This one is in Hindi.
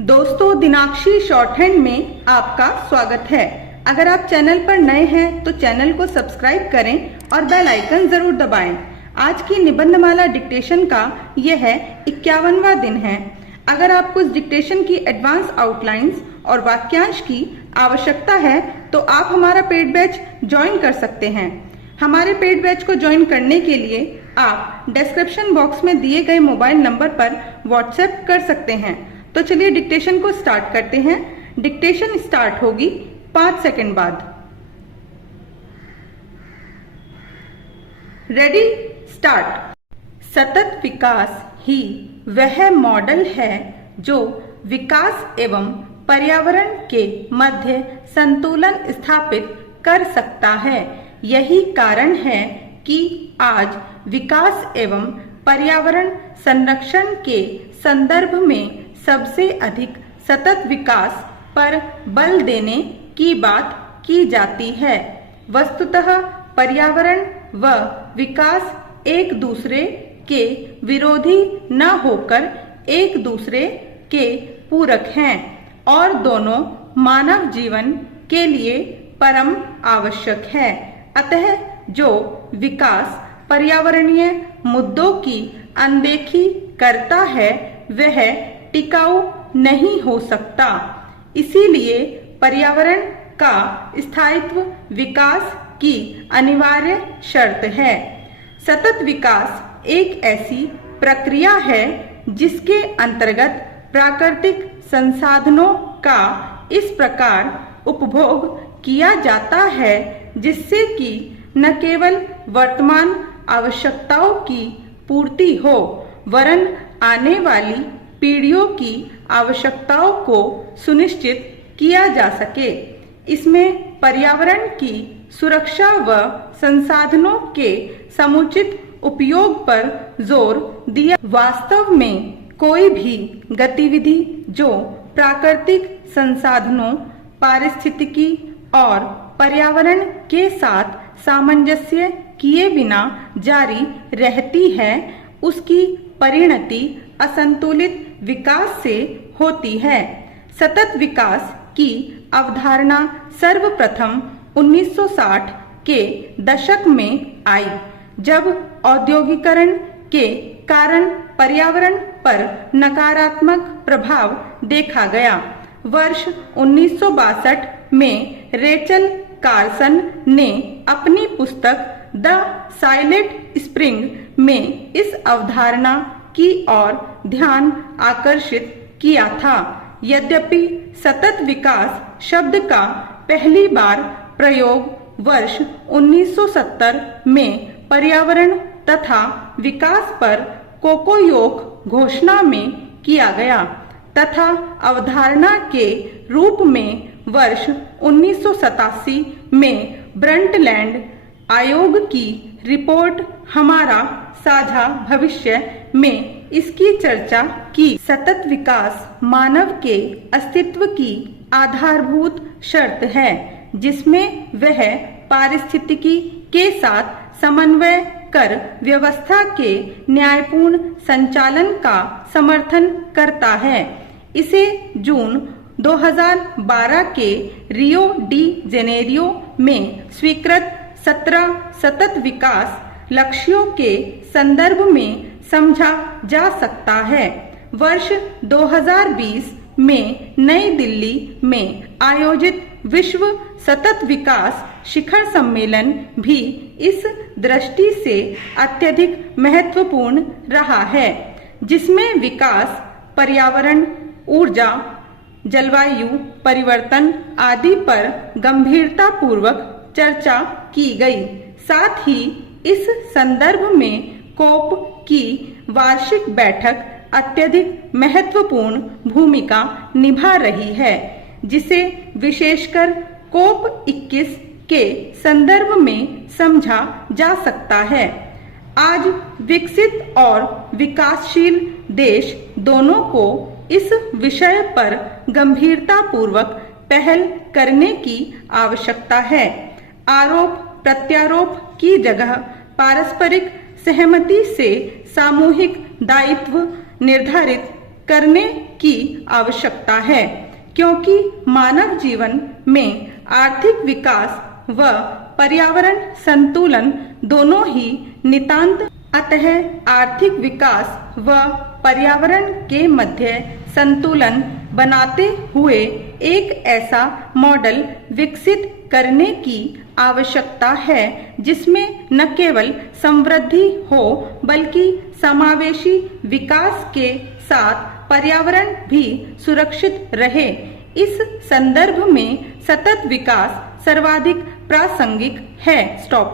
दोस्तों, दिनाक्षी शॉर्टहैंड में आपका स्वागत है। अगर आप चैनल पर नए हैं तो चैनल को सब्सक्राइब करें और बेल आइकन जरूर दबाएं। आज की निबंधमाला डिक्टेशन का यह 51वां दिन है। अगर आपको इस डिक्टेशन की एडवांस आउटलाइंस और वाक्यांश की आवश्यकता है तो आप हमारा पेड बैच ज्वाइन कर सकते हैं। हमारे पेड बैच को ज्वाइन करने के लिए आप डिस्क्रिप्शन बॉक्स में दिए गए मोबाइल नंबर पर व्हाट्सएप कर सकते हैं। तो चलिए डिक्टेशन को स्टार्ट करते हैं। डिक्टेशन स्टार्ट होगी 5 सेकंड बाद। Ready, start. सतत विकास ही वह मॉडल है जो विकास एवं पर्यावरण के मध्य संतुलन स्थापित कर सकता है। यही कारण है कि आज विकास एवं पर्यावरण संरक्षण के संदर्भ में सबसे अधिक सतत विकास पर बल देने की बात की जाती है। वस्तुतः पर्यावरण व विकास एक दूसरे के विरोधी न होकर एक दूसरे के पूरक हैं और दोनों मानव जीवन के लिए परम आवश्यक है। अतः जो विकास पर्यावरणीय मुद्दों की अनदेखी करता है वह टिकाऊ नहीं हो सकता। इसीलिए पर्यावरण का स्थायित्व विकास की अनिवार्य शर्त है। सतत विकास एक ऐसी प्रक्रिया है जिसके अंतर्गत प्राकृतिक संसाधनों का इस प्रकार उपभोग किया जाता है जिससे कि न केवल वर्तमान आवश्यकताओं की पूर्ति हो वरन आने वाली पीढ़ियों की आवश्यकताओं को सुनिश्चित किया जा सके। इसमें पर्यावरण की सुरक्षा व संसाधनों के समुचित उपयोग पर जोर दिया। वास्तव में कोई भी गतिविधि जो प्राकृतिक संसाधनों, पारिस्थितिकी और पर्यावरण के साथ सामंजस्य किए बिना जारी रहती है उसकी परिणति असंतुलित विकास से होती है। सतत विकास की अवधारणा सर्वप्रथम 1960 के दशक में आई, जब औद्योगिकरण के कारण पर्यावरण पर नकारात्मक प्रभाव देखा गया। वर्ष 1962 में रेचल कार्सन ने अपनी पुस्तक द साइलेंट स्प्रिंग में इस अवधारणा की ओर ध्यान आकर्षित किया था। यद्यपि सतत विकास शब्द का पहली बार प्रयोग वर्ष 1970 में पर्यावरण तथा विकास पर कोकोयोक घोषणा में किया गया तथा अवधारणा के रूप में वर्ष 1987 में ब्रंटलैंड आयोग की रिपोर्ट हमारा साझा भविष्य में इसकी चर्चा की। सतत विकास मानव के अस्तित्व की आधारभूत शर्त है जिसमें वह पारिस्थितिकी के साथ समन्वय कर व्यवस्था के न्यायपूर्ण संचालन का समर्थन करता है। इसे जून 2012 के रियो डी जेनेरियो में स्वीकृत 17 सतत विकास लक्ष्यों के संदर्भ में समझा जा सकता है। वर्ष 2020 में नई दिल्ली में आयोजित विश्व सतत विकास शिखर सम्मेलन भी इस दृष्टि से अत्यधिक महत्वपूर्ण रहा है, जिसमें विकास, पर्यावरण, ऊर्जा, जलवायु परिवर्तन आदि पर गंभीरता पूर्वक चर्चा की गई। साथ ही इस संदर्भ में कोप की वार्षिक बैठक अत्यधिक महत्वपूर्ण भूमिका निभा रही है, जिसे विशेषकर कोप 21 के संदर्भ में समझा जा सकता है। आज विकसित और विकासशील देश दोनों को इस विषय पर गंभीरता पूर्वक पहल करने की आवश्यकता है। आरोप प्रत्यारोप की जगह पारस्परिक सहमति से सामूहिक दायित्व निर्धारित करने की आवश्यकता है, क्योंकि मानव जीवन में आर्थिक विकास व पर्यावरण संतुलन दोनों ही नितांत। अतः आर्थिक विकास व पर्यावरण के मध्य संतुलन बनाते हुए एक ऐसा मॉडल विकसित करने की आवश्यकता है जिसमें न केवल समृद्धि हो बल्कि समावेशी विकास के साथ पर्यावरण भी सुरक्षित रहे। इस संदर्भ में सतत विकास सर्वाधिक प्रासंगिक है। स्टॉप।